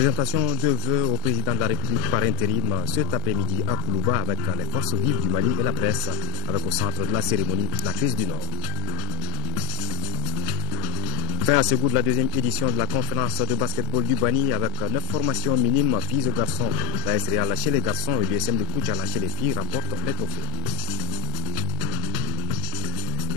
Présentation de vœux au président de la République par intérim cet après-midi à Koulouba avec les forces vives du Mali et la presse, avec au centre de la cérémonie la crise du Nord. Fin à ce bout de la deuxième édition de la conférence de basketball du Bani avec 9 formations minimes filles et garçons. La SREAL chez les garçons et l'USM de Koudjala chez les filles rapportent les trophées.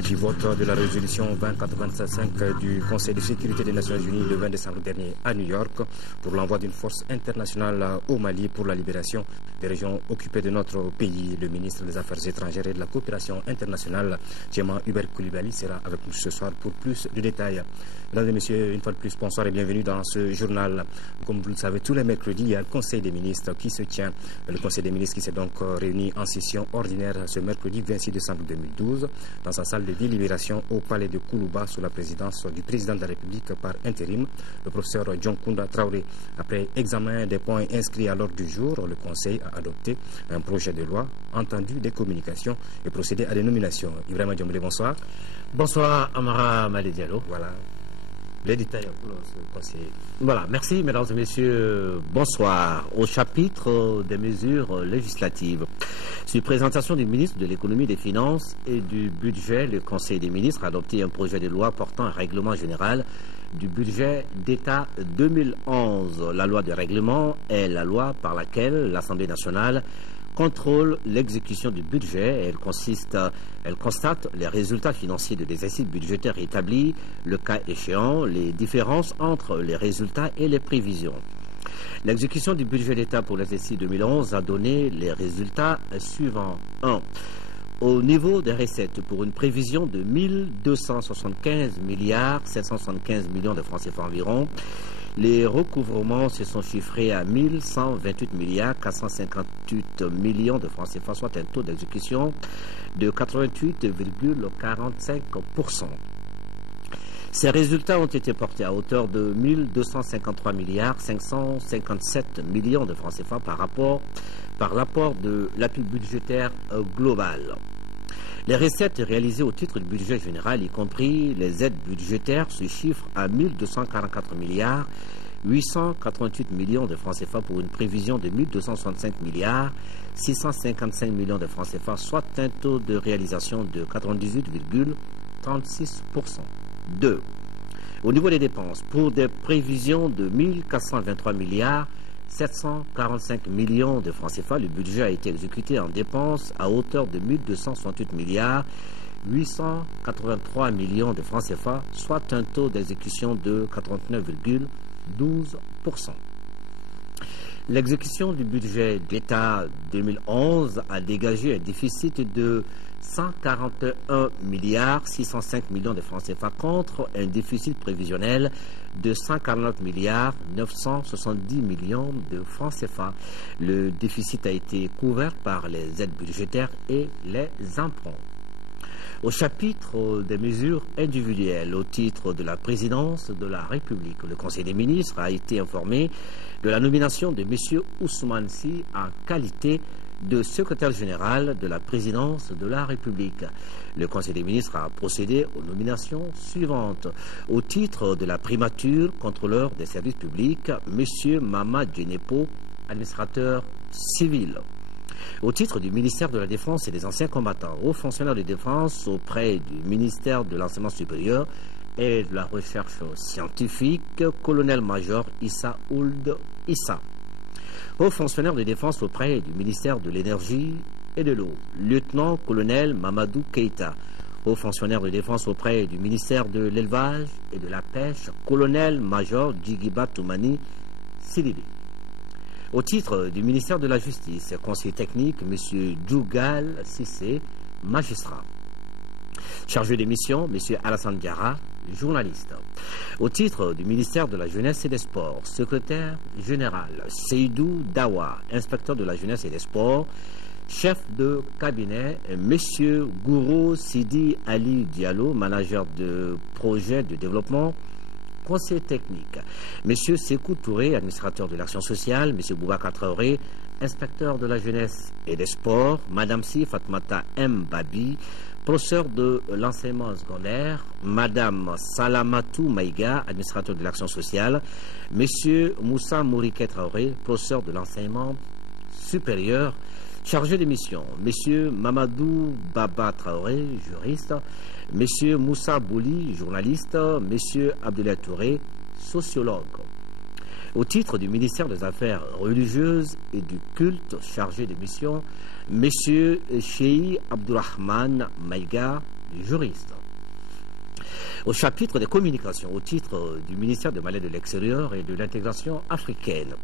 Puis vote de la résolution 2425 du Conseil de sécurité des Nations Unies le 20 décembre dernier à New York pour l'envoi d'une force internationale au Mali pour la libération des régions occupées de notre pays. Le ministre des Affaires étrangères et de la coopération internationale, Djema Hubert Koulibaly, sera avec nous ce soir pour plus de détails. Mesdames et messieurs, une fois de plus, bonsoir et bienvenue dans ce journal. Comme vous le savez, tous les mercredis, il y a le Conseil des ministres qui se tient. Le Conseil des ministres qui s'est donc réuni en session ordinaire ce mercredi 26 décembre 2012 dans sa salle de délibération au palais de Koulouba sous la présidence du président de la République par intérim, le professeur Dioncounda Traoré. Après examen des points inscrits à l'ordre du jour, le Conseil a adopté un projet de loi, entendu des communications et procédé à des nominations. Ibrahima Diomblé, bonsoir. Bonsoir Amara Malé Diallo. Voilà. Les détails pour ce conseiller. Voilà, merci mesdames et messieurs. Bonsoir. Au chapitre des mesures législatives. Sur présentation du ministre de l'économie, des finances et du budget, le Conseil des ministres a adopté un projet de loi portant un règlement général du budget d'État 2011. La loi de règlement est la loi par laquelle l'Assemblée nationale contrôle l'exécution du budget. Elle constate les résultats financiers de l'exercice budgétaire établis, le cas échéant, les différences entre les résultats et les prévisions. L'exécution du budget d'État pour l'exercice 2011 a donné les résultats suivants. 1. Au niveau des recettes, pour une prévision de 1275 milliards 775 millions de francs CFA environ, les recouvrements se sont chiffrés à 1128 milliards 458 millions de francs CFA, soit un taux d'exécution de 88,45%. Ces résultats ont été portés à hauteur de 1253 milliards 557 millions de francs CFA par l'apport de l'appui budgétaire global. Les recettes réalisées au titre du budget général, y compris les aides budgétaires, se chiffrent à 1244 milliards 888 millions de francs CFA pour une prévision de 1265 milliards 655 millions de francs CFA, soit un taux de réalisation de 98,36%. 2. Au niveau des dépenses, pour des prévisions de 1423 milliards 745 millions de francs CFA, le budget a été exécuté en dépenses à hauteur de 1268 milliards 883 millions de francs CFA, soit un taux d'exécution de 89,12%. L'exécution du budget d'État 2011 a dégagé un déficit de 141 milliards 605 millions de francs CFA contre un déficit prévisionnel de 149 milliards 970 millions de francs CFA. Le déficit a été couvert par les aides budgétaires et les emprunts. Au chapitre des mesures individuelles, au titre de la présidence de la République, le Conseil des ministres a été informé de la nomination de M. Ousmane Sy en qualité de secrétaire général de la présidence de la République. Le Conseil des ministres a procédé aux nominations suivantes. Au titre de la primature, contrôleur des services publics, M. Mama Djenepo, administrateur civil. Au titre du ministère de la Défense et des anciens combattants, haut fonctionnaire de défense auprès du ministère de l'Enseignement supérieur et de la Recherche scientifique, colonel-major Issa Ould Issa. Haut fonctionnaire de défense auprès du ministère de l'Énergie et de l'Eau, lieutenant-colonel Mamadou Keïta. Haut fonctionnaire de défense auprès du ministère de l'Élevage et de la Pêche, colonel-major Djigiba Toumani Sididi. Au titre du ministère de la Justice, conseiller technique, M. Djougal Sissé, magistrat. Chargé des missions, M. Alassane Diarra, journaliste. Au titre du ministère de la Jeunesse et des Sports, secrétaire général, Seydou Dawa, inspecteur de la Jeunesse et des Sports, chef de cabinet, M. Gourou Sidi Ali Diallo, manager de projet de développement, conseiller technique, M. Sekou Touré, administrateur de l'action sociale, M. Boubacar Traoré, inspecteur de la jeunesse et des sports, Mme Si Fatmata M. Babi, professeur de l'enseignement secondaire, Madame Salamatou Maïga, administrateur de l'action sociale, Monsieur Moussa Mouriké Traoré, professeur de l'enseignement supérieur, chargé de mission, Monsieur Mamadou Baba Traoré, juriste, Monsieur Moussa Bouli, journaliste, Monsieur Abdoulaye Touré, sociologue. Au titre du ministère des Affaires religieuses et du culte chargé de mission, M. Cheikh Abdourahmane Maïga, juriste. Au chapitre des communications, au titre du ministère de Mali de l'Extérieur et de l'intégration africaine,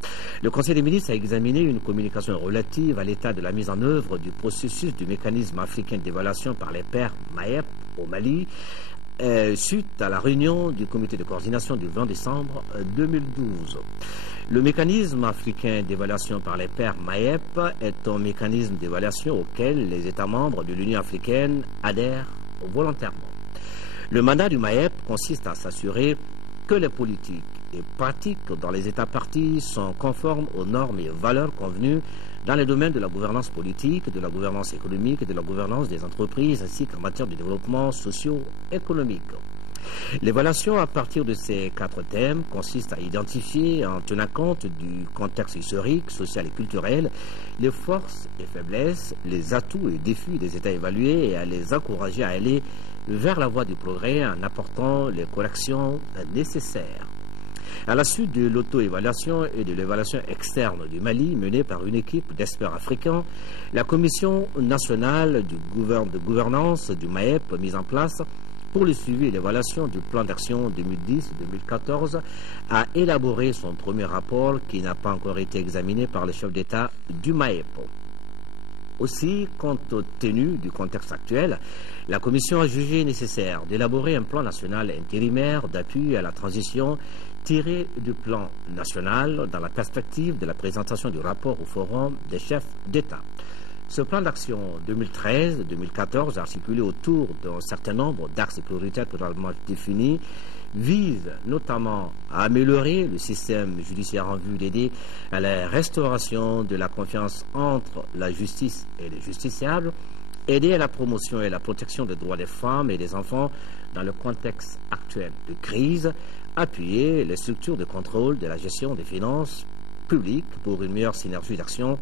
le Conseil des ministres a examiné une communication relative à l'état de la mise en œuvre du processus du mécanisme africain d'évaluation par les pairs MAEP au Mali, suite à la réunion du comité de coordination du 20 décembre 2012. Le mécanisme africain d'évaluation par les pairs MAEP est un mécanisme d'évaluation auquel les États membres de l'Union africaine adhèrent volontairement. Le mandat du MAEP consiste à s'assurer que les politiques et pratiques dans les États partis sont conformes aux normes et valeurs convenues dans les domaines de la gouvernance politique, de la gouvernance économique et de la gouvernance des entreprises, ainsi qu'en matière de développement socio-économique. L'évaluation à partir de ces 4 thèmes consiste à identifier, en tenant compte du contexte historique, social et culturel, les forces et faiblesses, les atouts et défis des États évalués et à les encourager à aller vers la voie du progrès en apportant les corrections nécessaires. À la suite de l'auto-évaluation et de l'évaluation externe du Mali menée par une équipe d'experts africains, la Commission nationale de gouvernance du MAEP mise en place pour le suivi et l'évaluation du plan d'action 2010-2014 a élaboré son premier rapport qui n'a pas encore été examiné par le chef d'État du MAEP. Aussi, compte tenu du contexte actuel, la Commission a jugé nécessaire d'élaborer un plan national intérimaire d'appui à la transition tiré du plan national dans la perspective de la présentation du rapport au Forum des chefs d'État. Ce plan d'action 2013-2014, articulé autour d'un certain nombre d'axes prioritaires totalement définis, vise notamment à améliorer le système judiciaire en vue d'aider à la restauration de la confiance entre la justice et les justiciables, aider à la promotion et la protection des droits des femmes et des enfants dans le contexte actuel de crise, appuyer les structures de contrôle de la gestion des finances publiques pour une meilleure synergie d'action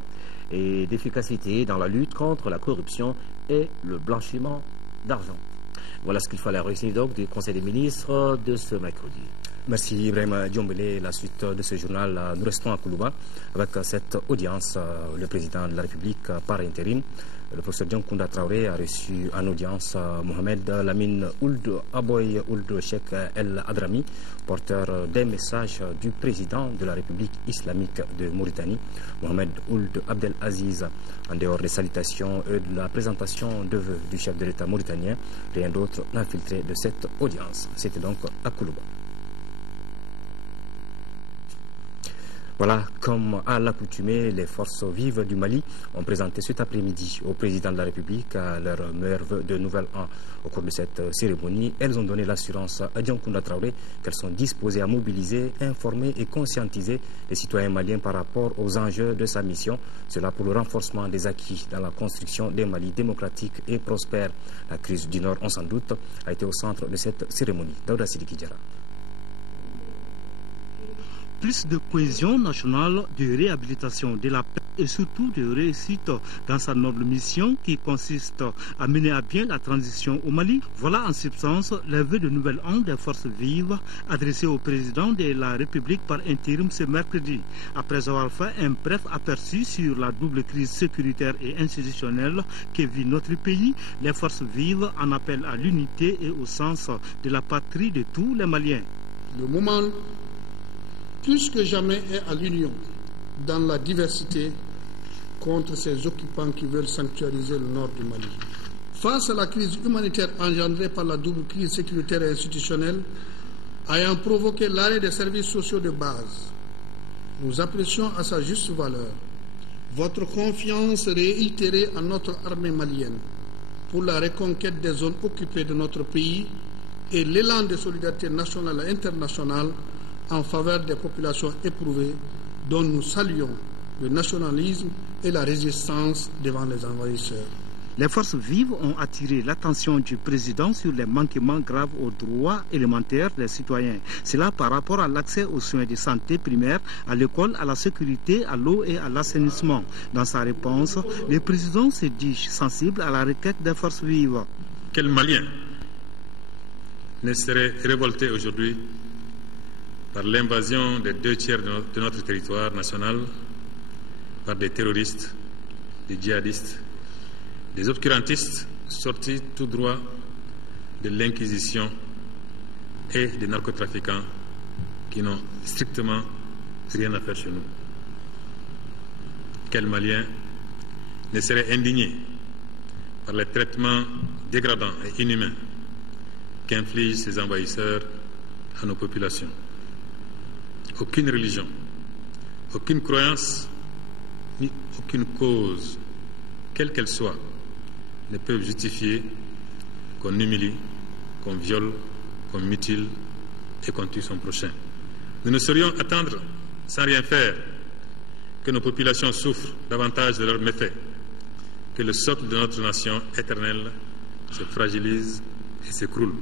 et d'efficacité dans la lutte contre la corruption et le blanchiment d'argent. Voilà ce qu'il fallait réussir donc du Conseil des ministres de ce mercredi. Merci Ibrahim Diombele. La suite de ce journal, nous restons à Koulouba avec cette audience. Le président de la République par intérim, le professeur Dioncounda Traoré, a reçu en audience Mohamed Lamine Ould Aboy Ould Cheikh El Hadrami, porteur des messages du président de la République islamique de Mauritanie, Mohamed Ould Abdel Aziz. En dehors des salutations et de la présentation de vœux du chef de l'État mauritanien, rien d'autre n'a filtré de cette audience. C'était donc à Koulouba. Voilà, comme à l'accoutumée, les forces vives du Mali ont présenté cet après-midi au président de la République leurs meilleurs vœux de nouvel an. Au cours de cette cérémonie, elles ont donné l'assurance à Dioncounda Traoré qu'elles sont disposées à mobiliser, informer et conscientiser les citoyens maliens par rapport aux enjeux de sa mission. Cela pour le renforcement des acquis dans la construction des Mali démocratiques et prospères. La crise du Nord, on s'en doute, a été au centre de cette cérémonie. Daouda Sidiki Diarra. Plus de cohésion nationale, de réhabilitation de la paix et surtout de réussite dans sa noble mission qui consiste à mener à bien la transition au Mali. Voilà en substance les vœux de nouvel an des forces vives adressés au président de la République par intérim ce mercredi. Après avoir fait un bref aperçu sur la double crise sécuritaire et institutionnelle que vit notre pays, les forces vives en appellent à l'unité et au sens de la patrie de tous les Maliens. Le moment plus que jamais est à l'union dans la diversité contre ces occupants qui veulent sanctuariser le nord du Mali. Face à la crise humanitaire engendrée par la double crise sécuritaire et institutionnelle, ayant provoqué l'arrêt des services sociaux de base, nous apprécions à sa juste valeur votre confiance réitérée en notre armée malienne pour la reconquête des zones occupées de notre pays et l'élan de solidarité nationale et internationale en faveur des populations éprouvées dont nous saluons le nationalisme et la résistance devant les envahisseurs. Les forces vives ont attiré l'attention du président sur les manquements graves aux droits élémentaires des citoyens. Cela par rapport à l'accès aux soins de santé primaires, à l'école, à la sécurité, à l'eau et à l'assainissement. Dans sa réponse, le président se dit sensible à la requête des forces vives. Quel Malien ne serait révolté aujourd'hui par l'invasion des 2/3 de notre territoire national par des terroristes, des djihadistes, des obscurantistes sortis tout droit de l'Inquisition et des narcotrafiquants qui n'ont strictement rien à faire chez nous. Quel Malien ne serait indigné par les traitements dégradants et inhumains qu'infligent ces envahisseurs à nos populations. Aucune religion, aucune croyance, ni aucune cause, quelle qu'elle soit, ne peuvent justifier qu'on humilie, qu'on viole, qu'on mutile et qu'on tue son prochain. Nous ne saurions attendre, sans rien faire, que nos populations souffrent davantage de leurs méfaits, que le socle de notre nation éternelle se fragilise et s'écroule.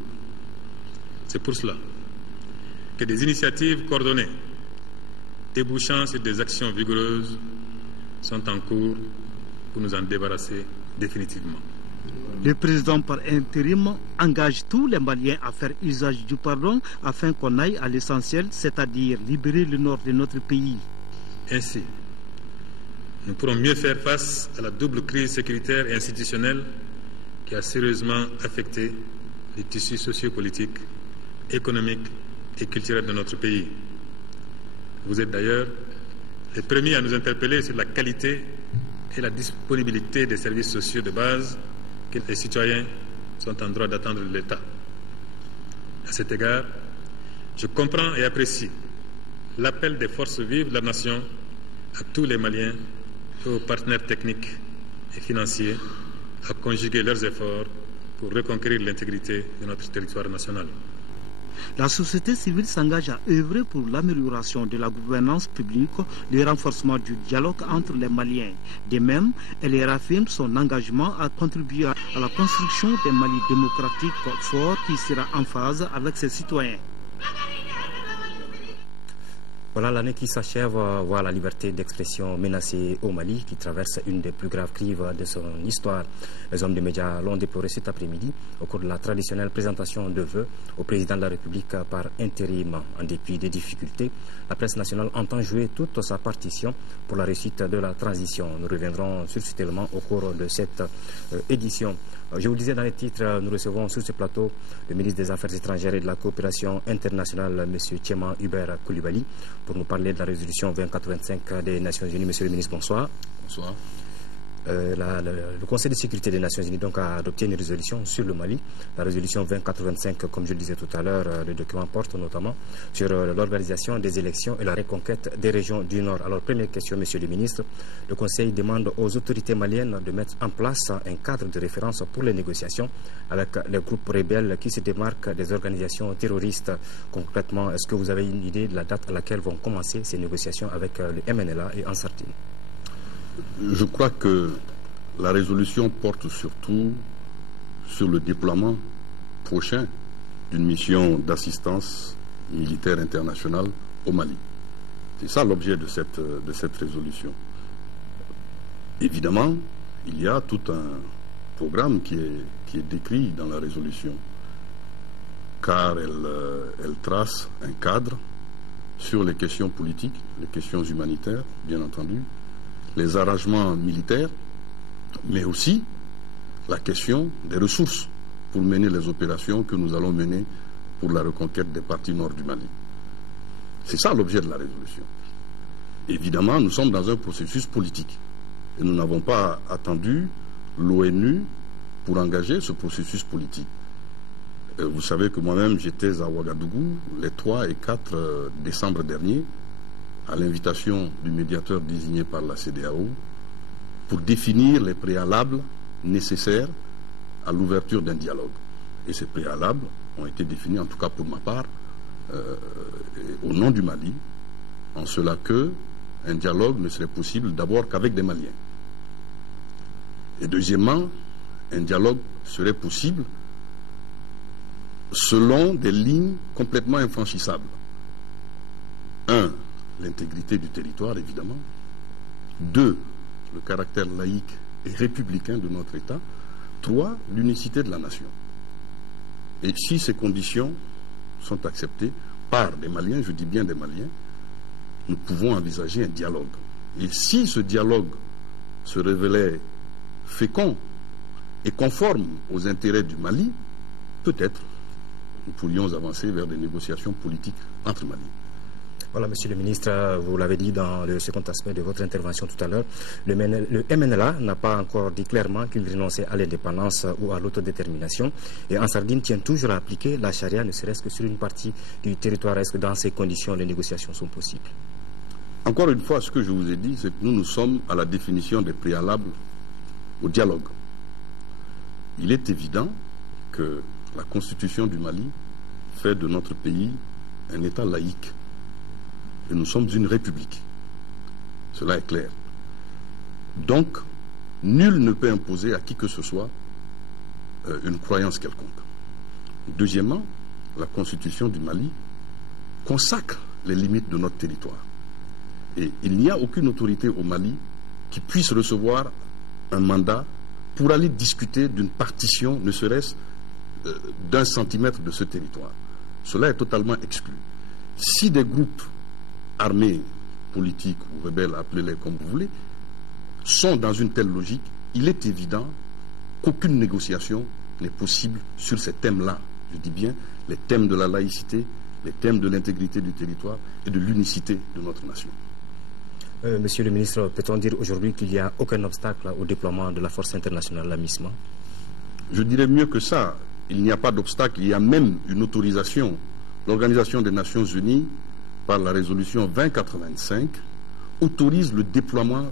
C'est pour cela que des initiatives coordonnées, débouchant sur des actions vigoureuses, sont en cours pour nous en débarrasser définitivement. Le président par intérim engage tous les Maliens à faire usage du pardon afin qu'on aille à l'essentiel, c'est-à-dire libérer le nord de notre pays. Ainsi, nous pourrons mieux faire face à la double crise sécuritaire et institutionnelle qui a sérieusement affecté les tissus sociopolitiques, économiques et culturels de notre pays. Vous êtes d'ailleurs les premiers à nous interpeller sur la qualité et la disponibilité des services sociaux de base que les citoyens sont en droit d'attendre de l'État. À cet égard, je comprends et apprécie l'appel des forces vives de la nation à tous les Maliens et aux partenaires techniques et financiers à conjuguer leurs efforts pour reconquérir l'intégrité de notre territoire national. La société civile s'engage à œuvrer pour l'amélioration de la gouvernance publique, le renforcement du dialogue entre les Maliens. De même, elle réaffirme son engagement à contribuer à la construction d'un Mali démocratique fort qui sera en phase avec ses citoyens. Voilà, l'année qui s'achève voit la liberté d'expression menacée au Mali, qui traverse une des plus graves crises de son histoire. Les hommes des médias l'ont déploré cet après-midi au cours de la traditionnelle présentation de vœux au président de la République par intérim. En dépit des difficultés, la presse nationale entend jouer toute sa partition pour la réussite de la transition. Nous reviendrons sur cet élément au cours de cette édition. Je vous le disais dans les titres, nous recevons sur ce plateau le ministre des Affaires étrangères et de la coopération internationale, M. Tchema Hubert Coulibaly, pour nous parler de la résolution 2425 des Nations Unies. Monsieur le ministre, bonsoir. Bonsoir. Le Conseil de sécurité des Nations Unies donc, a adopté une résolution sur le Mali. La résolution 2425, comme je le disais tout à l'heure, le document porte notamment sur l'organisation des élections et la reconquête des régions du Nord. Alors, première question, Monsieur le ministre. Le Conseil demande aux autorités maliennes de mettre en place un cadre de référence pour les négociations avec les groupes rebelles qui se démarquent des organisations terroristes. Concrètement, est-ce que vous avez une idée de la date à laquelle vont commencer ces négociations avec le MNLA et Ansar-Dine? Je crois que la résolution porte surtout sur le déploiement prochain d'une mission d'assistance militaire internationale au Mali. C'est ça l'objet de cette résolution. Évidemment, il y a tout un programme qui est décrit dans la résolution, car elle trace un cadre sur les questions politiques, les questions humanitaires, bien entendu, les arrangements militaires, mais aussi la question des ressources pour mener les opérations que nous allons mener pour la reconquête des parties nord du Mali. C'est ça l'objet de la résolution. Évidemment, nous sommes dans un processus politique et nous n'avons pas attendu l'ONU pour engager ce processus politique. Vous savez que moi-même, j'étais à Ouagadougou les 3 et 4 décembre dernier, à l'invitation du médiateur désigné par la CEDEAO, pour définir les préalables nécessaires à l'ouverture d'un dialogue. Et ces préalables ont été définis, en tout cas pour ma part, au nom du Mali, en cela que un dialogue ne serait possible d'abord qu'avec des Maliens. Et deuxièmement, un dialogue serait possible selon des lignes complètement infranchissables. 1. L'intégrité du territoire, évidemment. 2. Le caractère laïque et républicain de notre État. 3. L'unicité de la nation. Et si ces conditions sont acceptées par des Maliens, je dis bien des Maliens, nous pouvons envisager un dialogue. Et si ce dialogue se révélait fécond et conforme aux intérêts du Mali, peut-être nous pourrions avancer vers des négociations politiques entre Mali. Voilà, Monsieur le ministre, vous l'avez dit dans le second aspect de votre intervention tout à l'heure, le MNLA n'a pas encore dit clairement qu'il renonçait à l'indépendance ou à l'autodétermination. Et en Sardine tient toujours à appliquer la charia, ne serait-ce que sur une partie du territoire. Est-ce que dans ces conditions, les négociations sont possibles? Encore une fois, ce que je vous ai dit, c'est que nous sommes à la définition des préalables au dialogue. Il est évident que la constitution du Mali fait de notre pays un État laïque. Et nous sommes une république. Cela est clair. Donc, nul ne peut imposer à qui que ce soit une croyance quelconque. Deuxièmement, la constitution du Mali consacre les limites de notre territoire. Et il n'y a aucune autorité au Mali qui puisse recevoir un mandat pour aller discuter d'une partition, ne serait-ce d'un centimètre de ce territoire. Cela est totalement exclu. Si des groupes armés, politiques ou rebelles, appelez-les comme vous voulez, sont dans une telle logique, il est évident qu'aucune négociation n'est possible sur ces thèmes-là. Je dis bien les thèmes de la laïcité, les thèmes de l'intégrité du territoire et de l'unicité de notre nation. Monsieur le ministre, peut-on dire aujourd'hui qu'il n'y a aucun obstacle au déploiement de la force internationale, la MISMA? Je dirais mieux que ça. Il n'y a pas d'obstacle, il y a même une autorisation. L'Organisation des Nations Unies, par la résolution 2085, autorise le déploiement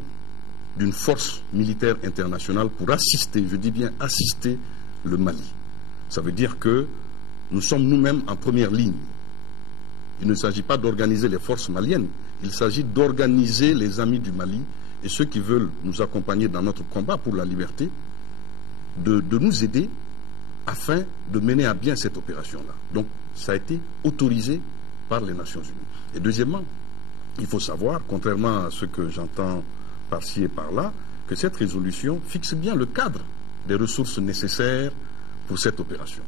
d'une force militaire internationale pour assister, je dis bien assister, le Mali. Ça veut dire que nous sommes nous-mêmes en première ligne. Il ne s'agit pas d'organiser les forces maliennes, il s'agit d'organiser les amis du Mali et ceux qui veulent nous accompagner dans notre combat pour la liberté, de nous aider afin de mener à bien cette opération-là. Donc, ça a été autorisé par les Nations Unies. Et deuxièmement, il faut savoir, contrairement à ce que j'entends par-ci et par-là, que cette résolution fixe bien le cadre des ressources nécessaires pour cette opération.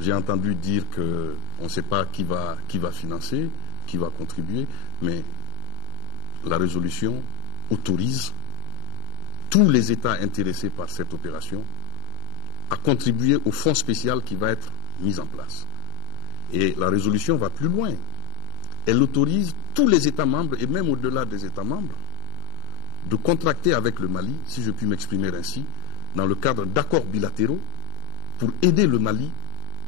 J'ai entendu dire qu'on ne sait pas qui va financer, qui va contribuer, mais la résolution autorise tous les États intéressés par cette opération à contribuer au fonds spécial qui va être mis en place. Et la résolution va plus loin. Elle autorise tous les États membres, et même au-delà des États membres, de contracter avec le Mali, si je puis m'exprimer ainsi, dans le cadre d'accords bilatéraux, pour aider le Mali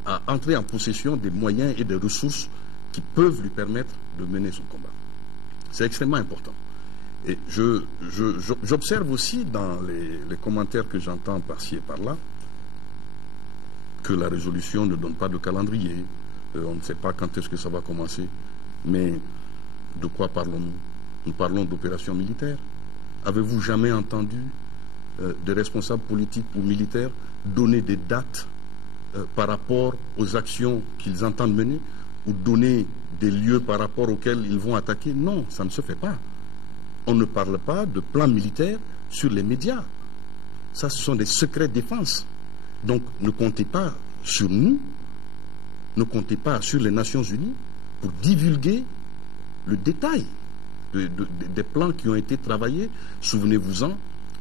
à entrer en possession des moyens et des ressources qui peuvent lui permettre de mener son combat. C'est extrêmement important. Et j'observe aussi dans les commentaires que j'entends par-ci et par-là que la résolution ne donne pas de calendrier. On ne sait pas quand est-ce que ça va commencer. Mais de quoi parlons-nous? Nous parlons d'opérations militaires. Avez-vous jamais entendu des responsables politiques ou militaires donner des dates par rapport aux actions qu'ils entendent mener ou donner des lieux par rapport auxquels ils vont attaquer? Non, ça ne se fait pas. On ne parle pas de plan militaire sur les médias. Ça, ce sont des secrets de défense. Donc, ne comptez pas sur nous, ne comptez pas sur les Nations Unies pour divulguer le détail des plans qui ont été travaillés, souvenez-vous-en,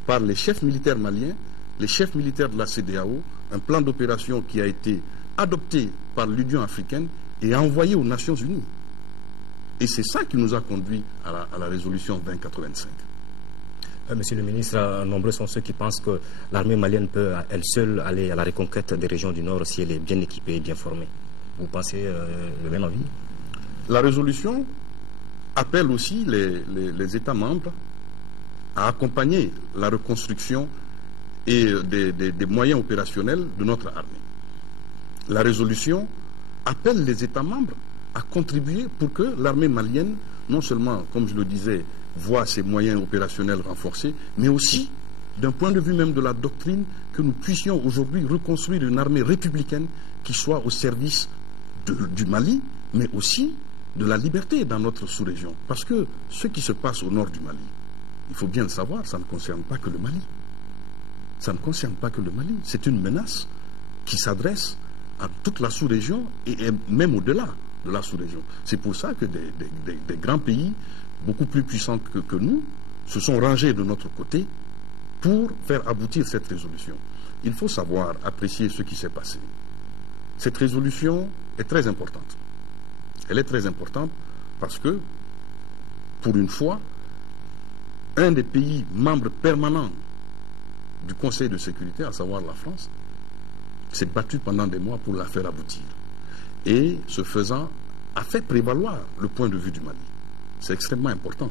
par les chefs militaires maliens, les chefs militaires de la CEDEAO, un plan d'opération qui a été adopté par l'Union africaine et envoyé aux Nations Unies. Et c'est ça qui nous a conduit à la résolution 2085. Monsieur le ministre, nombreux sont ceux qui pensent que l'armée malienne peut, elle seule, aller à la reconquête des régions du Nord si elle est bien équipée et bien formée. Vous pensez le même avis? La résolution appelle aussi les États membres à accompagner la reconstruction et des moyens opérationnels de notre armée. La résolution appelle les États membres à contribuer pour que l'armée malienne, non seulement, comme je le disais, voit ses moyens opérationnels renforcés, mais aussi d'un point de vue même de la doctrine, que nous puissions aujourd'hui reconstruire une armée républicaine qui soit au service du Mali, mais aussi de la liberté dans notre sous-région. Parce que ce qui se passe au nord du Mali, il faut bien le savoir, ça ne concerne pas que le Mali. Ça ne concerne pas que le Mali. C'est une menace qui s'adresse à toute la sous-région et même au-delà de la sous-région. C'est pour ça que des grands pays, beaucoup plus puissants que nous, se sont rangés de notre côté pour faire aboutir cette résolution. Il faut savoir apprécier ce qui s'est passé. Cette résolution est très importante. Elle est très importante parce que, pour une fois, un des pays membres permanents du Conseil de sécurité, à savoir la France, s'est battu pendant des mois pour la faire aboutir. Et, ce faisant, a fait prévaloir le point de vue du Mali. C'est extrêmement important.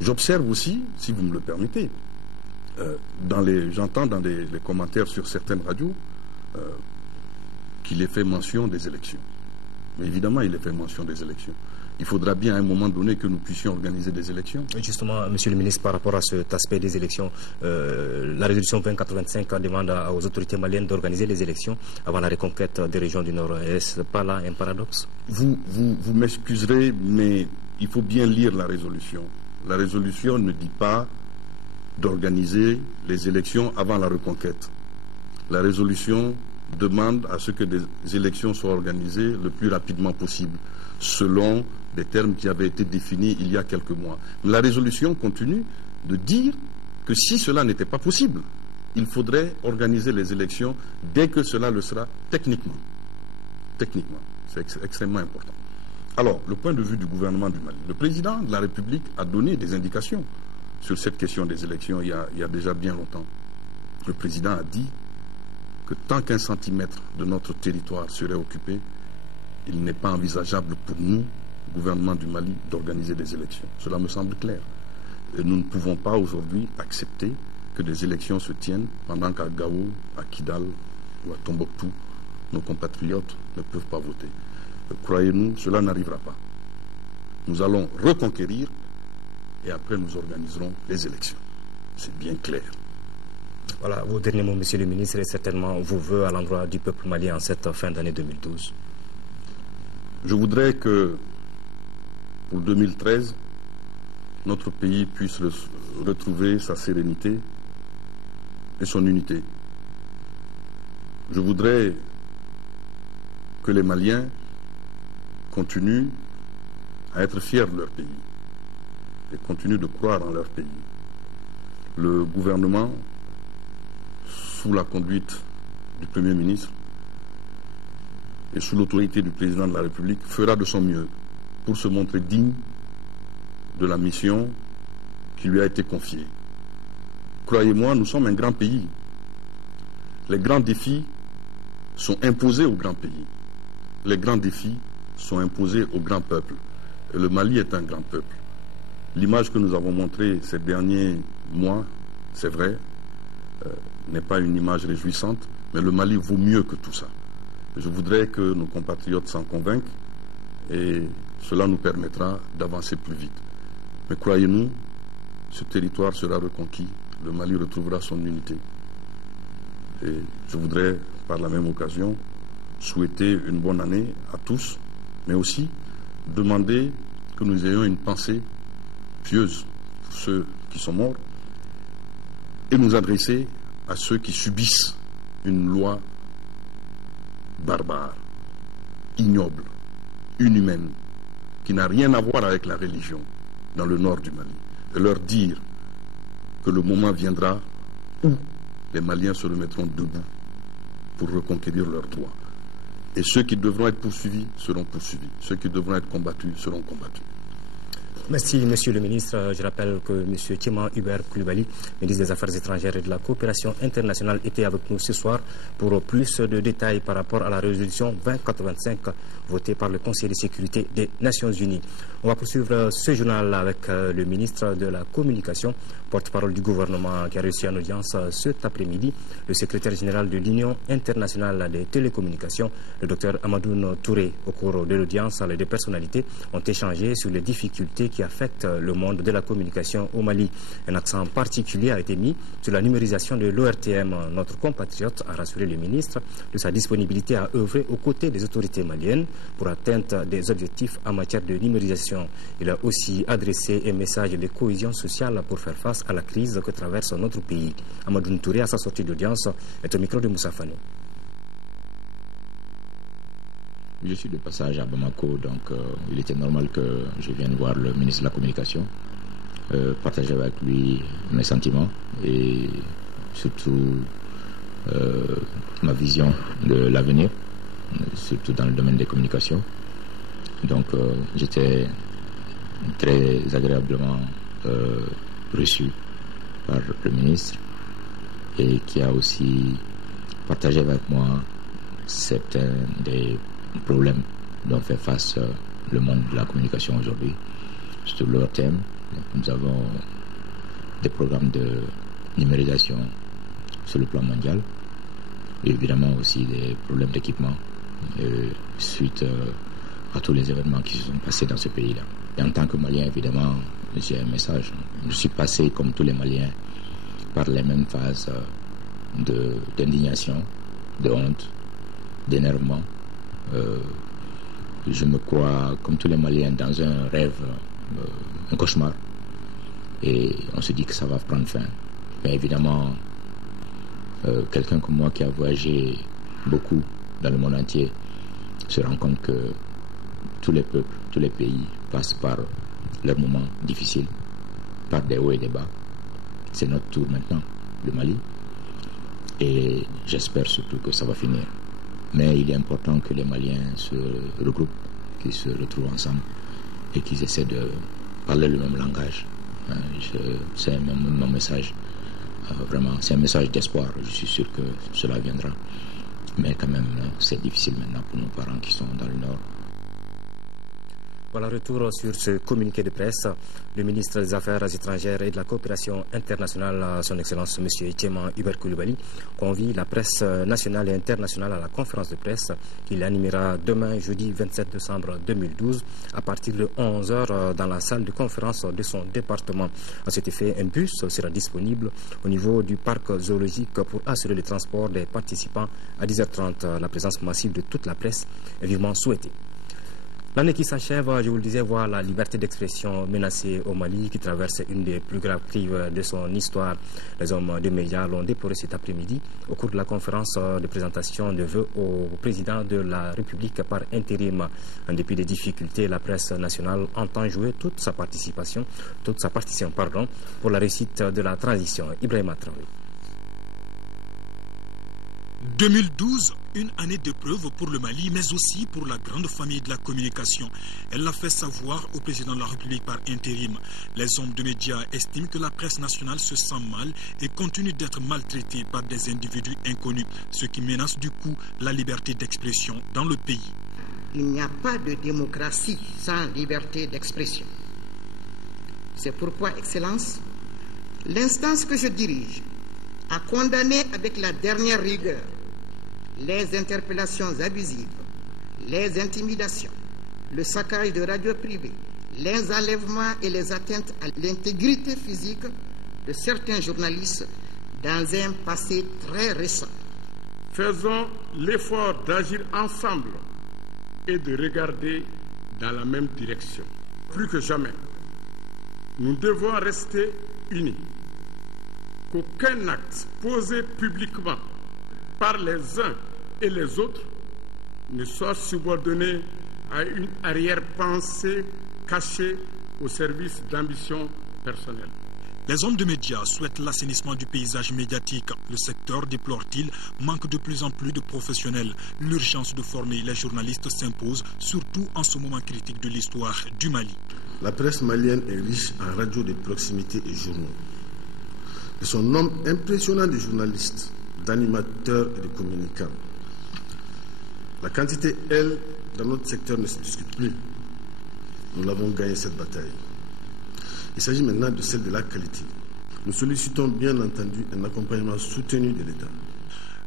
J'observe aussi, si vous me le permettez, j'entends dans les commentaires sur certaines radios qu'il est fait mention des élections. Mais évidemment, il est fait mention des élections. Il faudra bien à un moment donné que nous puissions organiser des élections. Et justement, Monsieur le ministre, par rapport à cet aspect des élections, la résolution 2085 demande aux autorités maliennes d'organiser les élections avant la reconquête des régions du Nord. Est-ce pas là un paradoxe? Vous m'excuserez, mais il faut bien lire la résolution. La résolution ne dit pas d'organiser les élections avant la reconquête. La résolution demande à ce que des élections soient organisées le plus rapidement possible, selon des termes qui avaient été définis il y a quelques mois. La résolution continue de dire que si cela n'était pas possible, il faudrait organiser les élections dès que cela le sera techniquement. Techniquement, c'est extrêmement important. Alors, le point de vue du gouvernement du Mali. Le président de la République a donné des indications sur cette question des élections il y a déjà bien longtemps. Le président a dit que tant qu'un centimètre de notre territoire serait occupé, il n'est pas envisageable pour nous, gouvernement du Mali, d'organiser des élections. Cela me semble clair. Et nous ne pouvons pas aujourd'hui accepter que des élections se tiennent pendant qu'à Gao, à Kidal ou à Tombouctou, nos compatriotes ne peuvent pas voter. Croyez-nous, cela n'arrivera pas. Nous allons reconquérir et après nous organiserons les élections. C'est bien clair. Voilà, vos derniers mots, Monsieur le ministre, et certainement vos voeux à l'endroit du peuple malien en cette fin d'année 2012. Je voudrais que pour 2013, notre pays puisse retrouver sa sérénité et son unité. Je voudrais que les Maliens continuent à être fiers de leur pays et continuent de croire en leur pays. Le gouvernement, sous la conduite du Premier ministre et sous l'autorité du Président de la République, fera de son mieux pour se montrer digne de la mission qui lui a été confiée. Croyez-moi, nous sommes un grand pays. Les grands défis sont imposés aux grands pays. Les grands défis sont imposés au grand peuple. Et le Mali est un grand peuple. L'image que nous avons montrée ces derniers mois, c'est vrai, n'est pas une image réjouissante, mais le Mali vaut mieux que tout ça. Je voudrais que nos compatriotes s'en convainquent et cela nous permettra d'avancer plus vite. Mais croyez-nous, ce territoire sera reconquis, le Mali retrouvera son unité. Et je voudrais, par la même occasion, souhaiter une bonne année à tous, mais aussi demander que nous ayons une pensée pieuse pour ceux qui sont morts et nous adresser à ceux qui subissent une loi barbare, ignoble, inhumaine, qui n'a rien à voir avec la religion dans le nord du Mali, et leur dire que le moment viendra où les Maliens se remettront debout pour reconquérir leurs droits. Et ceux qui devront être poursuivis seront poursuivis. Ceux qui devront être combattus seront combattus. Merci, Monsieur le ministre. Je rappelle que M. Thiéman Hubert Coulibaly, ministre des Affaires étrangères et de la coopération internationale, était avec nous ce soir pour plus de détails par rapport à la résolution 2085 votée par le Conseil de sécurité des Nations Unies. On va poursuivre ce journal avec le ministre de la Communication, porte-parole du gouvernement, qui a reçu en audience cet après-midi le secrétaire général de l'Union internationale des télécommunications, le Dr Amadoune Touré. Au cours de l'audience, les deux personnalités ont échangé sur les difficultés qui affectent le monde de la communication au Mali. Un accent particulier a été mis sur la numérisation de l'ORTM. Notre compatriote a rassuré le ministre de sa disponibilité à œuvrer aux côtés des autorités maliennes pour atteindre des objectifs en matière de numérisation. Il a aussi adressé un message de cohésion sociale pour faire face à la crise que traverse notre pays. Amadou Ntouré, à sa sortie d'audience, est au micro de Moussa Fani. Je suis de passage à Bamako, donc il était normal que je vienne voir le ministre de la Communication, partager avec lui mes sentiments et surtout ma vision de l'avenir, surtout dans le domaine des communications. Donc j'étais très agréablement reçu par le ministre et qui a aussi partagé avec moi certains des problèmes dont fait face le monde de la communication aujourd'hui. Sur leur thème, nous avons des programmes de numérisation sur le plan mondial et évidemment aussi des problèmes d'équipement suite à tous les événements qui se sont passés dans ce pays-là. Et en tant que Malien, évidemment, j'ai un message. Je suis passé, comme tous les Maliens, par les mêmes phases d'indignation, de honte, d'énervement. Je me crois, comme tous les Maliens, dans un rêve, un cauchemar. Et on se dit que ça va prendre fin. Mais évidemment, quelqu'un comme moi qui a voyagé beaucoup dans le monde entier se rend compte que tous les peuples, tous les pays passent par leurs moments difficiles, par des hauts et des bas. C'est notre tour maintenant, le Mali. Et j'espère surtout que ça va finir. Mais il est important que les Maliens se regroupent, qu'ils se retrouvent ensemble et qu'ils essaient de parler le même langage. C'est mon message. Vraiment, c'est un message d'espoir. Je suis sûr que cela viendra. Mais quand même, c'est difficile maintenant pour nos parents qui sont dans le Nord. Voilà, retour sur ce communiqué de presse. Le ministre des Affaires étrangères et de la coopération internationale, son Excellence M. Thiéman Hubert Coulibaly, convie la presse nationale et internationale à la conférence de presse qu'il animera demain, jeudi 27 décembre 2012, à partir de 11h dans la salle de conférence de son département. À cet effet, un bus sera disponible au niveau du parc zoologique pour assurer le transport des participants à 10h30. La présence massive de toute la presse est vivement souhaitée. L'année qui s'achève, je vous le disais, voit la liberté d'expression menacée au Mali, qui traverse une des plus graves crises de son histoire. Les hommes des médias l'ont déploré cet après-midi au cours de la conférence de présentation de vœux au président de la République par intérim. En dépit des difficultés, la presse nationale entend jouer toute sa partition pour la réussite de la transition. Ibrahima Traoré. 2012, une année d'épreuve pour le Mali, mais aussi pour la grande famille de la communication. Elle l'a fait savoir au président de la République par intérim. Les hommes de médias estiment que la presse nationale se sent mal et continue d'être maltraitée par des individus inconnus, ce qui menace du coup la liberté d'expression dans le pays. Il n'y a pas de démocratie sans liberté d'expression. C'est pourquoi, Excellence, l'instance que je dirige a condamné avec la dernière rigueur les interpellations abusives, les intimidations, le saccage de radios privées, les enlèvements et les atteintes à l'intégrité physique de certains journalistes dans un passé très récent. Faisons l'effort d'agir ensemble et de regarder dans la même direction. Plus que jamais, nous devons rester unis. Qu'aucun acte posé publiquement par les uns et les autres ne soit subordonné à une arrière-pensée cachée au service d'ambitions personnelles. Les hommes de médias souhaitent l'assainissement du paysage médiatique. Le secteur, déplore-t-il, manque de plus en plus de professionnels. L'urgence de former les journalistes s'impose, surtout en ce moment critique de l'histoire du Mali. La presse malienne est riche en radios de proximité et journaux. Et son nombre impressionnant de journalistes, d'animateurs et de communicants. La quantité, elle, dans notre secteur ne se discute plus. Nous l'avons gagné cette bataille. Il s'agit maintenant de celle de la qualité. Nous sollicitons bien entendu un accompagnement soutenu de l'État.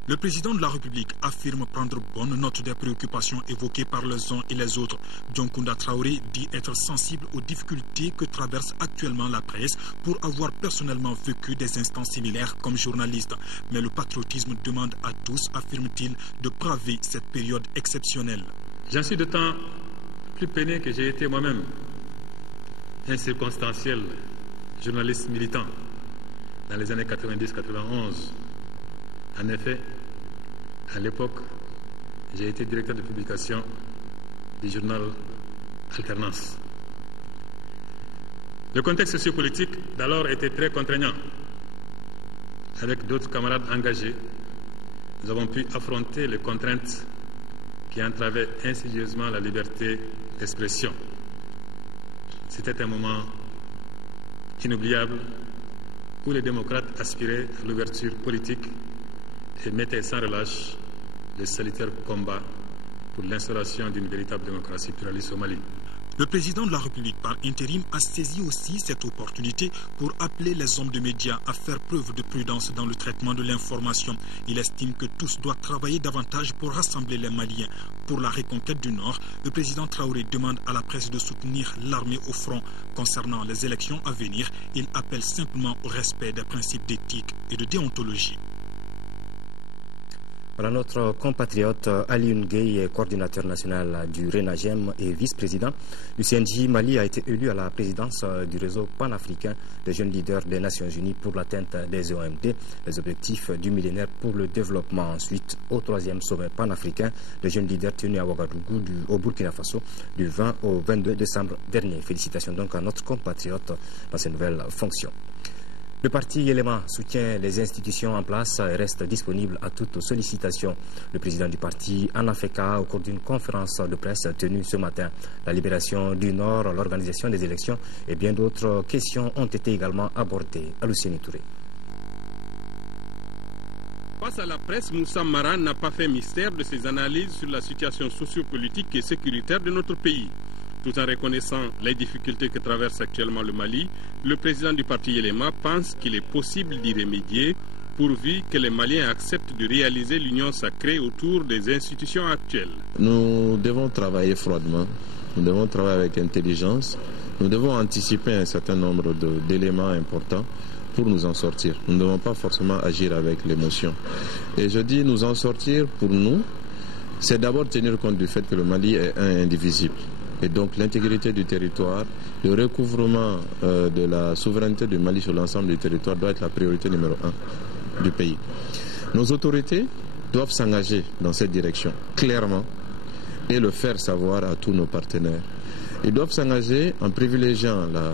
Le président de la République affirme prendre bonne note des préoccupations évoquées par les uns et les autres. Dioncounda Traoré dit être sensible aux difficultés que traverse actuellement la presse pour avoir personnellement vécu des instants similaires comme journaliste. Mais le patriotisme demande à tous, affirme-t-il, de braver cette période exceptionnelle. J'en suis d'autant plus peiné que j'ai été moi-même un circonstanciel journaliste militant dans les années 90-91. En effet, à l'époque, j'ai été directeur de publication du journal Alternance. Le contexte sociopolitique d'alors était très contraignant. Avec d'autres camarades engagés, nous avons pu affronter les contraintes qui entravaient insidieusement la liberté d'expression. C'était un moment inoubliable où les démocrates aspiraient à l'ouverture politique et mettaient sans relâche le salutaire combat pour l'instauration d'une véritable démocratie pluraliste au Mali. Le président de la République par intérim a saisi aussi cette opportunité pour appeler les hommes de médias à faire preuve de prudence dans le traitement de l'information. Il estime que tous doivent travailler davantage pour rassembler les Maliens. Pour la reconquête du Nord, le président Traoré demande à la presse de soutenir l'armée au front. Concernant les élections à venir, il appelle simplement au respect des principes d'éthique et de déontologie. Voilà, notre compatriote Alioune Gueye, coordinateur national du RENAGEM et vice-président du CNJ Mali, a été élu à la présidence du réseau panafricain des jeunes leaders des Nations Unies pour l'atteinte des OMD, les objectifs du millénaire pour le développement. Ensuite, au 3e sommet panafricain des jeunes leaders tenu à Ouagadougou, au Burkina Faso, du 20 au 22 décembre dernier. Félicitations donc à notre compatriote dans ses nouvelles fonctions. Le parti Yéléma soutient les institutions en place et reste disponible à toute sollicitation. Le président du parti en a fait cas au cours d'une conférence de presse tenue ce matin. La libération du Nord, l'organisation des élections et bien d'autres questions ont été également abordées. Alousseni Touré. Face à la presse, Moussa Mara n'a pas fait mystère de ses analyses sur la situation sociopolitique et sécuritaire de notre pays. Tout en reconnaissant les difficultés que traverse actuellement le Mali, le président du parti Yéléma pense qu'il est possible d'y remédier pourvu que les Maliens acceptent de réaliser l'union sacrée autour des institutions actuelles. Nous devons travailler froidement, nous devons travailler avec intelligence, nous devons anticiper un certain nombre d'éléments importants pour nous en sortir. Nous ne devons pas forcément agir avec l'émotion. Et je dis nous en sortir pour nous, c'est d'abord tenir compte du fait que le Mali est un indivisible. Et donc l'intégrité du territoire, le recouvrement de la souveraineté du Mali sur l'ensemble du territoire doit être la priorité numéro 1 du pays. Nos autorités doivent s'engager dans cette direction clairement et le faire savoir à tous nos partenaires. Ils doivent s'engager en privilégiant la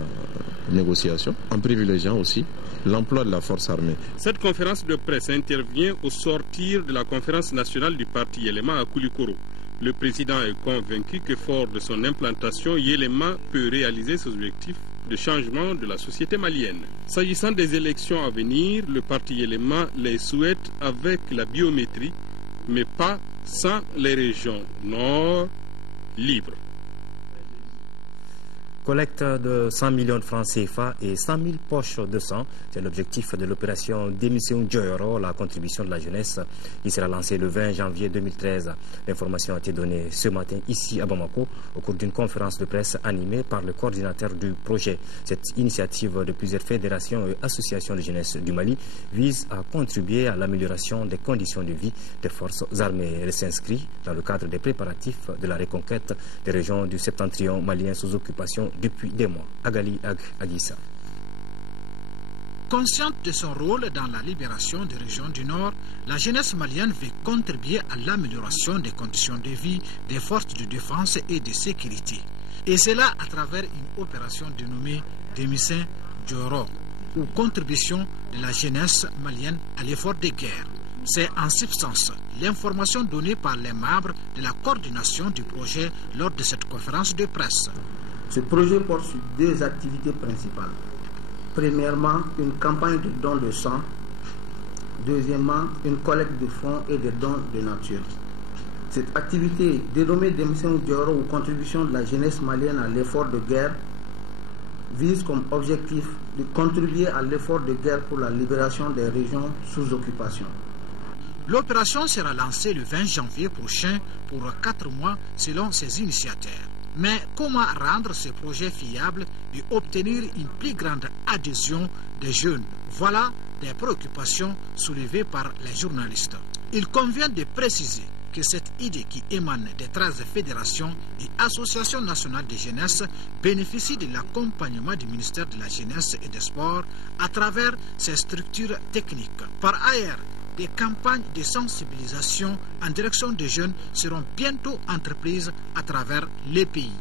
négociation, en privilégiant aussi l'emploi de la force armée. Cette conférence de presse intervient au sortir de la conférence nationale du parti Yéléma à Koulikoro. Le président est convaincu que fort de son implantation, Yéléma peut réaliser ses objectifs de changement de la société malienne. S'agissant des élections à venir, le parti Yéléma les souhaite avec la biométrie, mais pas sans les régions nord libres. Collecte de 100 millions de francs CFA et 100 000 poches de sang. C'est l'objectif de l'opération Démission Djoyoro, la contribution de la jeunesse, qui sera lancée le 20 janvier 2013. L'information a été donnée ce matin ici à Bamako au cours d'une conférence de presse animée par le coordinateur du projet. Cette initiative de plusieurs fédérations et associations de jeunesse du Mali vise à contribuer à l'amélioration des conditions de vie des forces armées. Elle s'inscrit dans le cadre des préparatifs de la reconquête des régions du septentrion malien sous occupation depuis des mois. Agali Agissa. Consciente de son rôle dans la libération des régions du Nord, la jeunesse malienne veut contribuer à l'amélioration des conditions de vie des forces de défense et de sécurité. Et cela à travers une opération dénommée Démission Djoyoro, ou contribution de la jeunesse malienne à l'effort de guerre. C'est en substance l'information donnée par les membres de la coordination du projet lors de cette conférence de presse. Ce projet porte sur deux activités principales. Premièrement, une campagne de dons de sang. Deuxièmement, une collecte de fonds et de dons de nature. Cette activité, dénommée Démission Djoyoro ou contribution de la jeunesse malienne à l'effort de guerre, vise comme objectif de contribuer à l'effort de guerre pour la libération des régions sous occupation. L'opération sera lancée le 20 janvier prochain pour 4 mois selon ses initiateurs. Mais comment rendre ce projet fiable et obtenir une plus grande adhésion des jeunes? Voilà des préoccupations soulevées par les journalistes. Il convient de préciser que cette idée qui émane des 13 fédérations et associations nationales de jeunesse bénéficie de l'accompagnement du ministère de la Jeunesse et des Sports à travers ses structures techniques. Par ailleurs, des campagnes de sensibilisation en direction des jeunes seront bientôt entreprises à travers les pays.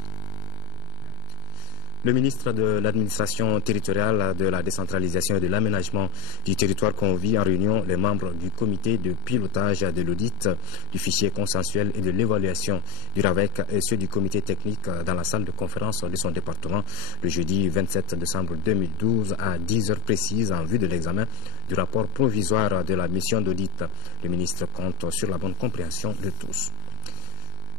Le ministre de l'administration territoriale, de la décentralisation et de l'aménagement du territoire convie en réunion les membres du comité de pilotage de l'audit, du fichier consensuel et de l'évaluation du RAVEC et ceux du comité technique dans la salle de conférence de son département le jeudi 27 décembre 2012 à 10 heures précises en vue de l'examen du rapport provisoire de la mission d'audit. Le ministre compte sur la bonne compréhension de tous.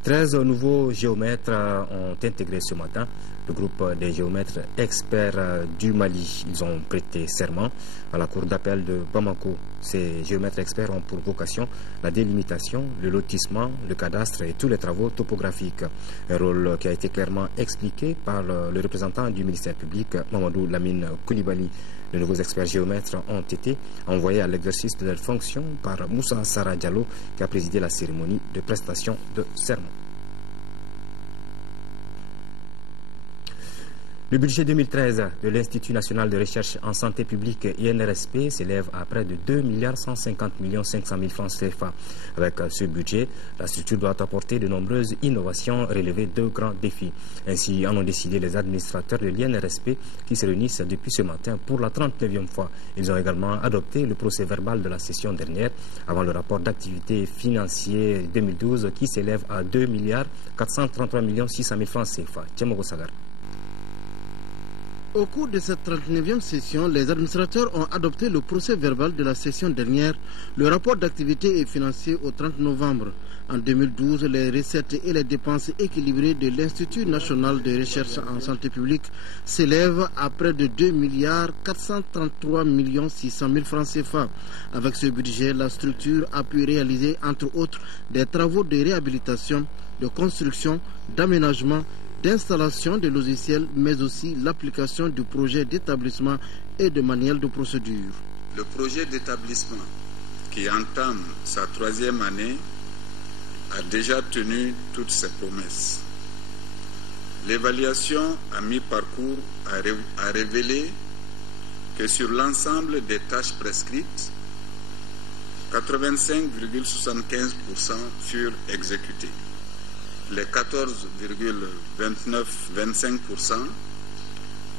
13 nouveaux géomètres ont intégré ce matin le groupe des géomètres experts du Mali. Ils ont prêté serment à la cour d'appel de Bamako. Ces géomètres experts ont pour vocation la délimitation, le lotissement, le cadastre et tous les travaux topographiques. Un rôle qui a été clairement expliqué par le représentant du ministère public, Mamadou Lamine Koulibaly. Les nouveaux experts géomètres ont été envoyés à l'exercice de leurs fonctions par Moussa Sarra Diallo, qui a présidé la cérémonie de prestation de serment. Le budget 2013 de l'Institut national de recherche en santé publique INRSP s'élève à près de 2,150,500,000 francs CFA. Avec ce budget, la structure doit apporter de nombreuses innovations, relever 2 grands défis. Ainsi en ont décidé les administrateurs de l'INRSP qui se réunissent depuis ce matin pour la 39e fois. Ils ont également adopté le procès-verbal de la session dernière avant le rapport d'activité financier 2012 qui s'élève à 2,433,600,000 francs CFA. Tiamogo Sagar. Au cours de cette 39e session, les administrateurs ont adopté le procès-verbal de la session dernière, le rapport d'activité et financier au 30 novembre. En 2012, les recettes et les dépenses équilibrées de l'Institut national de recherche en santé publique s'élèvent à près de 2,433,600,000 francs CFA. Avec ce budget, la structure a pu réaliser, entre autres, des travaux de réhabilitation, de construction, d'aménagement, d'installation de logiciels, mais aussi l'application du projet d'établissement et de manuel de procédure. Le projet d'établissement, qui entame sa 3e année, a déjà tenu toutes ses promesses. L'évaluation à mi-parcours a révélé que sur l'ensemble des tâches prescrites, 85,75% furent exécutées. Les 14,25%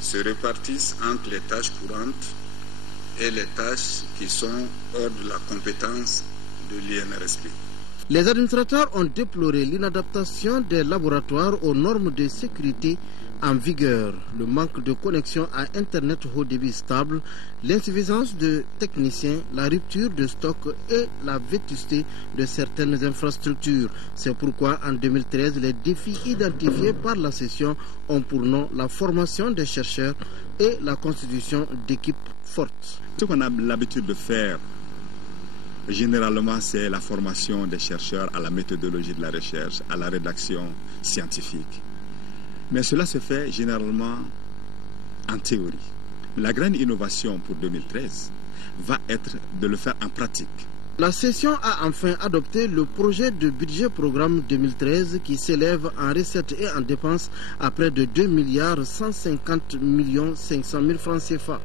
se répartissent entre les tâches courantes et les tâches qui sont hors de la compétence de l'INRSP. Les administrateurs ont déploré l'inadaptation des laboratoires aux normes de sécurité en vigueur, le manque de connexion à Internet haut débit stable, l'insuffisance de techniciens, la rupture de stock et la vétusté de certaines infrastructures. C'est pourquoi en 2013, les défis identifiés par la session ont pour nom la formation des chercheurs et la constitution d'équipes fortes. Ce qu'on a l'habitude de faire, généralement, c'est la formation des chercheurs à la méthodologie de la recherche, à la rédaction scientifique. Mais cela se fait généralement en théorie. La grande innovation pour 2013 va être de le faire en pratique. La session a enfin adopté le projet de budget programme 2013 qui s'élève en recettes et en dépenses à près de 2,150,500,000 francs CFA.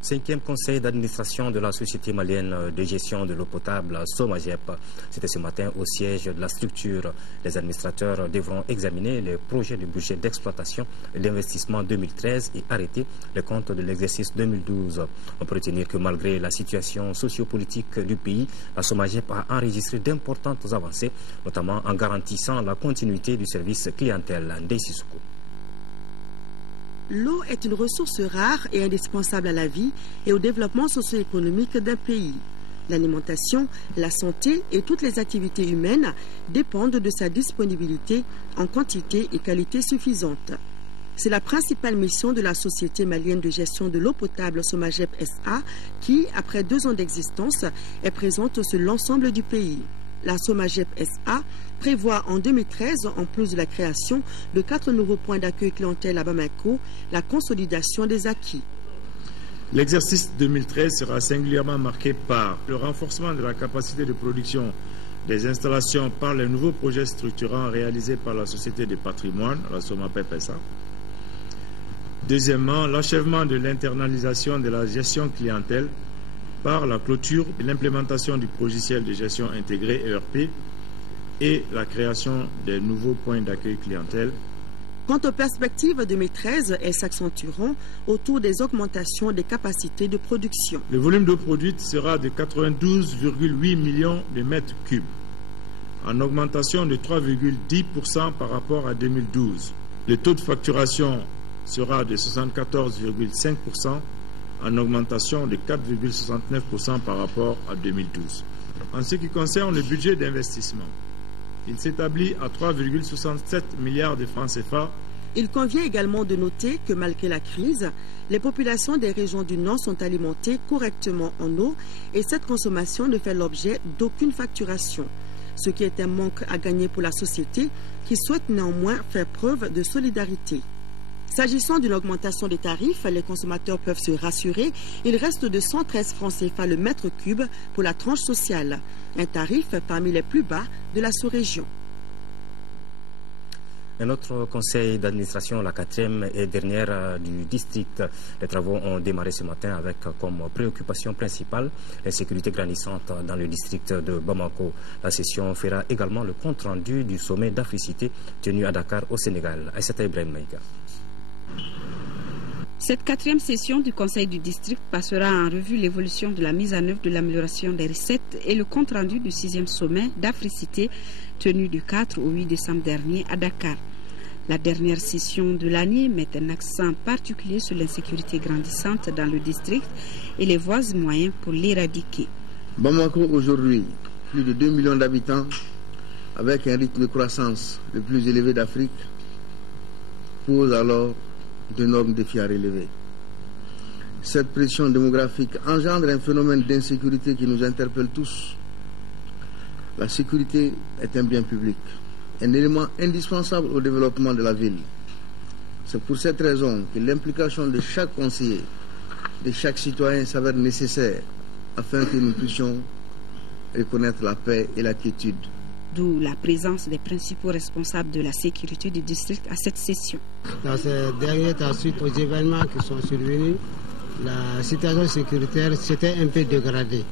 5e conseil d'administration de la Société malienne de gestion de l'eau potable, SOMAGEP. C'était ce matin au siège de la structure. Les administrateurs devront examiner les projets du budget d'exploitation et d'investissement 2013 et arrêter les comptes de l'exercice 2012. On peut retenir que malgré la situation sociopolitique du pays, la SOMAGEP a enregistré d'importantes avancées, notamment en garantissant la continuité du service clientèle. Ndeye Sissoko. L'eau est une ressource rare et indispensable à la vie et au développement socio-économique d'un pays. L'alimentation, la santé et toutes les activités humaines dépendent de sa disponibilité en quantité et qualité suffisante. C'est la principale mission de la Société malienne de gestion de l'eau potable Somagep SA qui, après 2 ans d'existence, est présente sur l'ensemble du pays. La Somagep SA prévoit en 2013, en plus de la création de 4 nouveaux points d'accueil clientèle à Bamako, la consolidation des acquis. L'exercice 2013 sera singulièrement marqué par le renforcement de la capacité de production des installations par les nouveaux projets structurants réalisés par la Société de patrimoine, la Somagep SA. Deuxièmement, l'achèvement de l'internalisation de la gestion clientèle par la clôture et l'implémentation du logiciel de gestion intégré ERP et la création des nouveaux points d'accueil clientèle. Quant aux perspectives 2013, elles s'accentueront autour des augmentations des capacités de production. Le volume d'eau produite sera de 92,8 millions de mètres cubes, en augmentation de 3,10% par rapport à 2012. Le taux de facturation sera de 74,5%, en augmentation de 4,69% par rapport à 2012. En ce qui concerne le budget d'investissement, il s'établit à 3,67 milliards de francs CFA. Il convient également de noter que malgré la crise, les populations des régions du Nord sont alimentées correctement en eau et cette consommation ne fait l'objet d'aucune facturation, ce qui est un manque à gagner pour la société qui souhaite néanmoins faire preuve de solidarité. S'agissant d'une augmentation des tarifs, les consommateurs peuvent se rassurer. Il reste de 113 francs CFA le mètre cube pour la tranche sociale, un tarif parmi les plus bas de la sous-région. Un autre conseil d'administration, la 4e et dernière du district. Les travaux ont démarré ce matin avec comme préoccupation principale l'insécurité grandissante dans le district de Bamako. La session fera également le compte-rendu du sommet d'Africité tenu à Dakar au Sénégal. Aïssata Ibrahim Maïga. Cette 4e session du Conseil du district passera en revue l'évolution de la mise en œuvre de l'amélioration des recettes et le compte-rendu du 6e sommet d'Africité tenu du 4 au 8 décembre dernier à Dakar. La dernière session de l'année met un accent particulier sur l'insécurité grandissante dans le district et les voies et moyens pour l'éradiquer. Bamako aujourd'hui, plus de 2 millions d'habitants, avec un rythme de croissance le plus élevé d'Afrique, pose alors d'énormes défis à relever. Cette pression démographique engendre un phénomène d'insécurité qui nous interpelle tous. La sécurité est un bien public, un élément indispensable au développement de la ville. C'est pour cette raison que l'implication de chaque conseiller, de chaque citoyen s'avère nécessaire afin que nous puissions reconnaître la paix et la quiétude. D'où la présence des principaux responsables de la sécurité du district à cette session. Dans ces derniers temps, suite aux événements qui sont survenus, la situation sécuritaire s'était un peu dégradée.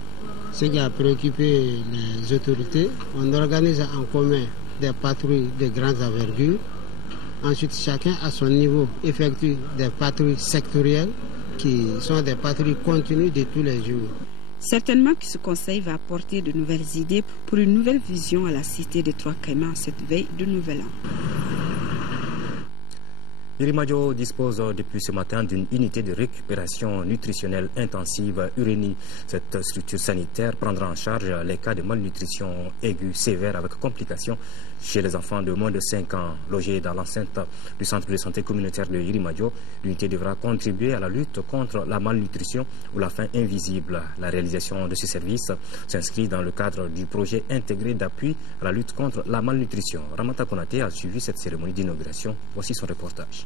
Ce qui a préoccupé les autorités, on organise en commun des patrouilles de grandes envergures. Ensuite, chacun à son niveau effectue des patrouilles sectorielles qui sont des patrouilles continues de tous les jours. Certainement que ce conseil va apporter de nouvelles idées pour une nouvelle vision à la cité des Trois Caïmans cette veille de Nouvel An. Yirimadio dispose depuis ce matin d'une unité de récupération nutritionnelle intensive Ureni. Cette structure sanitaire prendra en charge les cas de malnutrition aiguë sévère avec complications chez les enfants de moins de 5 ans logés dans l'enceinte du centre de santé communautaire de Yirimadio. L'unité devra contribuer à la lutte contre la malnutrition ou la faim invisible. La réalisation de ce service s'inscrit dans le cadre du projet intégré d'appui à la lutte contre la malnutrition. Ramata Konaté a suivi cette cérémonie d'inauguration. Voici son reportage.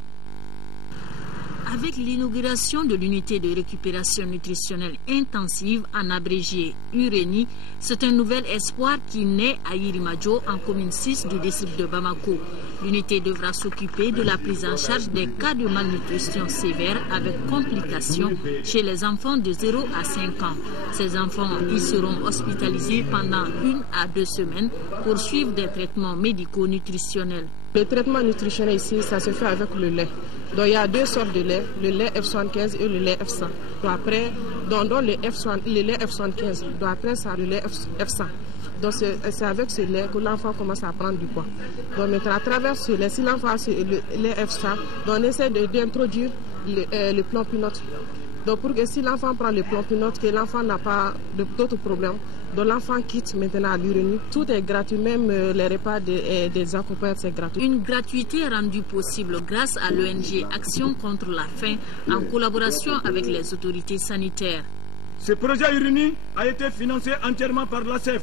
Avec l'inauguration de l'unité de récupération nutritionnelle intensive, en abrégé URENI, c'est un nouvel espoir qui naît à Yirimadio, en commune 6 du district de Bamako. L'unité devra s'occuper de la prise en charge des cas de malnutrition sévère avec complications chez les enfants de 0 à 5 ans. Ces enfants y seront hospitalisés pendant 1 à 2 semaines pour suivre des traitements médicaux nutritionnels. Le traitement nutritionnel ici, ça se fait avec le lait. Donc il y a 2 sortes de lait, le lait F75 et le lait F100. Donc après, le lait F75, donc après ça, le lait F100. Donc c'est avec ce lait que l'enfant commence à prendre du poids. Donc maintenant, à travers ce lait, si l'enfant a le lait F100, donc on essaie d'introduire le plan pinote. Donc pour que si l'enfant prend le plan pinote, que l'enfant n'a pas d'autres problèmes, Donc l'enfant quitte maintenant à l'Uranie. Tout est gratuit, même les repas des accompagnants, c'est gratuit. Une gratuité rendue possible grâce à l'ONG Action contre la faim en collaboration avec les autorités sanitaires. Ce projet Uranie a été financé entièrement par l'ACEF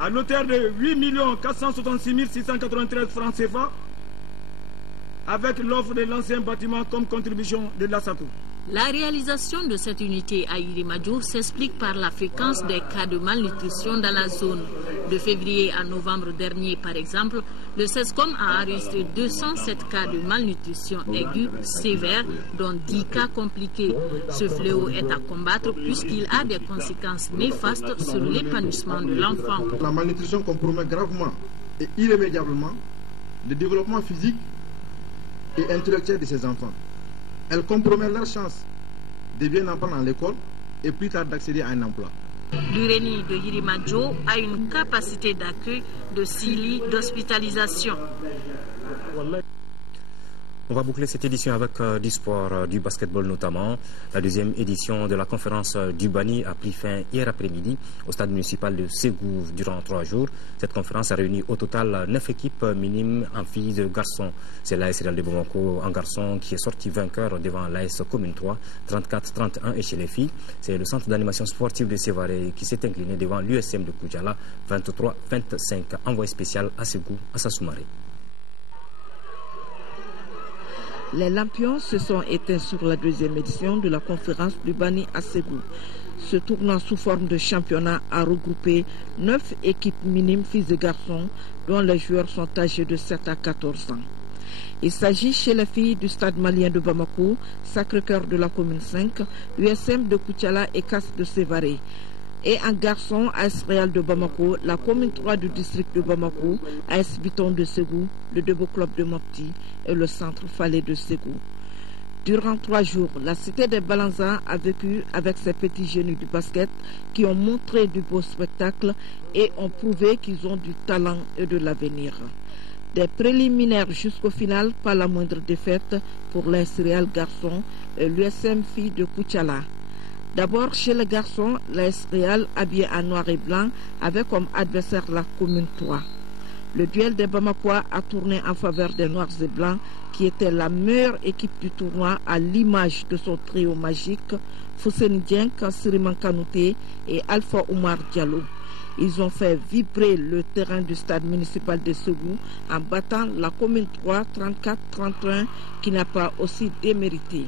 à l'auteur de 8 466 693 francs CFA avec l'offre de l'ancien bâtiment comme contribution de l'ASACO. La réalisation de cette unité à Yirimadio s'explique par la fréquence des cas de malnutrition dans la zone. De février à novembre dernier, par exemple, le CESCOM a enregistré 207 cas de malnutrition aiguë sévère, dont 10 cas compliqués. Ce fléau est à combattre puisqu'il a des conséquences néfastes sur l'épanouissement de l'enfant. La malnutrition compromet gravement et irrémédiablement le développement physique et intellectuel de ces enfants. Elle compromet leur chance de bien apprendre à l'école et plus tard d'accéder à un emploi. L'Uranie de Yirimadio a une capacité d'accueil de 6 lits d'hospitalisation. On va boucler cette édition avec du sport, du basketball notamment. La deuxième édition de la conférence du Bani a pris fin hier après-midi au stade municipal de Ségou durant 3 jours. Cette conférence a réuni au total 9 équipes minimes en filles de garçons. C'est l'AS Real de Bamako en garçon qui est sorti vainqueur devant l'AS Commune 3, 34-31, et chez les filles, c'est le centre d'animation sportive de Sévaré qui s'est incliné devant l'USM de Koudjala, 23-25. Envoyé spécial à Ségou, à Sassoumaré. Les lampions se sont éteints sur la deuxième édition de la conférence du Bani à Ségou. Ce tournoi sous forme de championnat a regroupé 9 équipes minimes filles et garçons dont les joueurs sont âgés de 7 à 14 ans. Il s'agit chez les filles du stade malien de Bamako, Sacré-Cœur de la commune 5, USM de Koutiala et Casse de Sévaré. Et en garçon, AS Real de Bamako, la commune 3 du district de Bamako, AS Biton de Ségou, le Debo Club de Mopti et le centre Falais de Ségou. Durant 3 jours, la cité des Balanzans a vécu avec ses petits génies du basket qui ont montré du beau spectacle et ont prouvé qu'ils ont du talent et de l'avenir. Des préliminaires jusqu'au final, pas la moindre défaite pour l'AS Real garçon et l'USM fille de Koutiala. D'abord, chez les garçons, l'AS Real habillé en noir et blanc avait comme adversaire la commune 3. Le duel des Bamakois a tourné en faveur des noirs et blancs qui étaient la meilleure équipe du tournoi à l'image de son trio magique, Fousseni Dieng, Siriman Kanouté et Alpha Oumar Diallo. Ils ont fait vibrer le terrain du stade municipal de Ségou en battant la commune 3 34-31 qui n'a pas aussi démérité.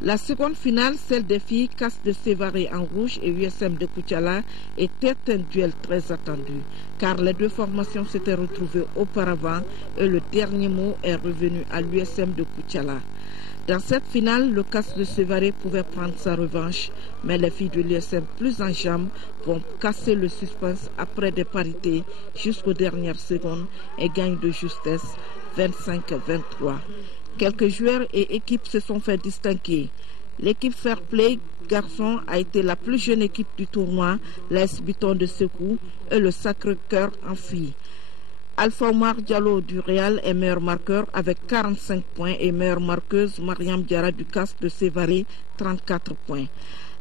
La seconde finale, celle des filles Casse de Sévaré en rouge et USM de Koutiala, était un duel très attendu, car les deux formations s'étaient retrouvées auparavant et le dernier mot est revenu à l'USM de Koutiala. Dans cette finale, le Casse de Sévaré pouvait prendre sa revanche, mais les filles de l'USM plus en jambes vont casser le suspense après des parités jusqu'aux dernières secondes et gagnent de justesse 25-23. Quelques joueurs et équipes se sont fait distinguer. L'équipe Fair Play garçon a été la plus jeune équipe du tournoi, l'AS Biton de Ségou et le Sacré-Cœur en filles. Alpha Omar Diallo du Real est meilleur marqueur avec 45 points et meilleure marqueuse Mariam Diarra du CAS de Sévaré, 34 points.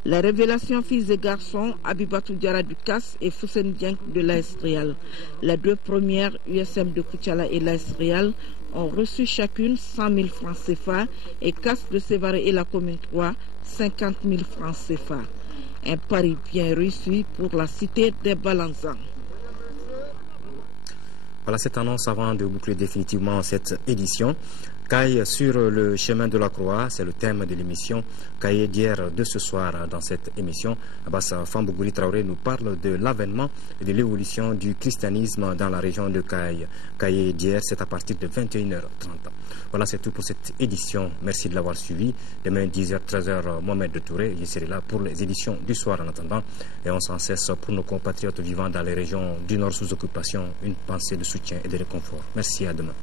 Les révélations filles et garçons, Abibatou Diarra du CAS et Fousseni Dieng de l'AS Real. Les deux premières, USM de Koutiala et l'AS Real, ont reçu chacune 100 000 francs CFA et CAS de Sévaré et la commune 3, 50 000 francs CFA. Un pari bien réussi pour la cité des Balanzans. Voilà cette annonce avant de boucler définitivement cette édition. Caille sur le chemin de la croix, c'est le thème de l'émission. Caille d'hier de ce soir dans cette émission. Abbas Fambogouli Traoré nous parle de l'avènement et de l'évolution du christianisme dans la région de Caille. Caille d'hier, c'est à partir de 21h30. Voilà, c'est tout pour cette édition. Merci de l'avoir suivi. Demain, 10h, 13h, Mohamed de Touré. Je serai là pour les éditions du soir en attendant. Et on s'en cesse pour nos compatriotes vivant dans les régions du Nord sous occupation. Une pensée de soutien et de réconfort. Merci, à demain.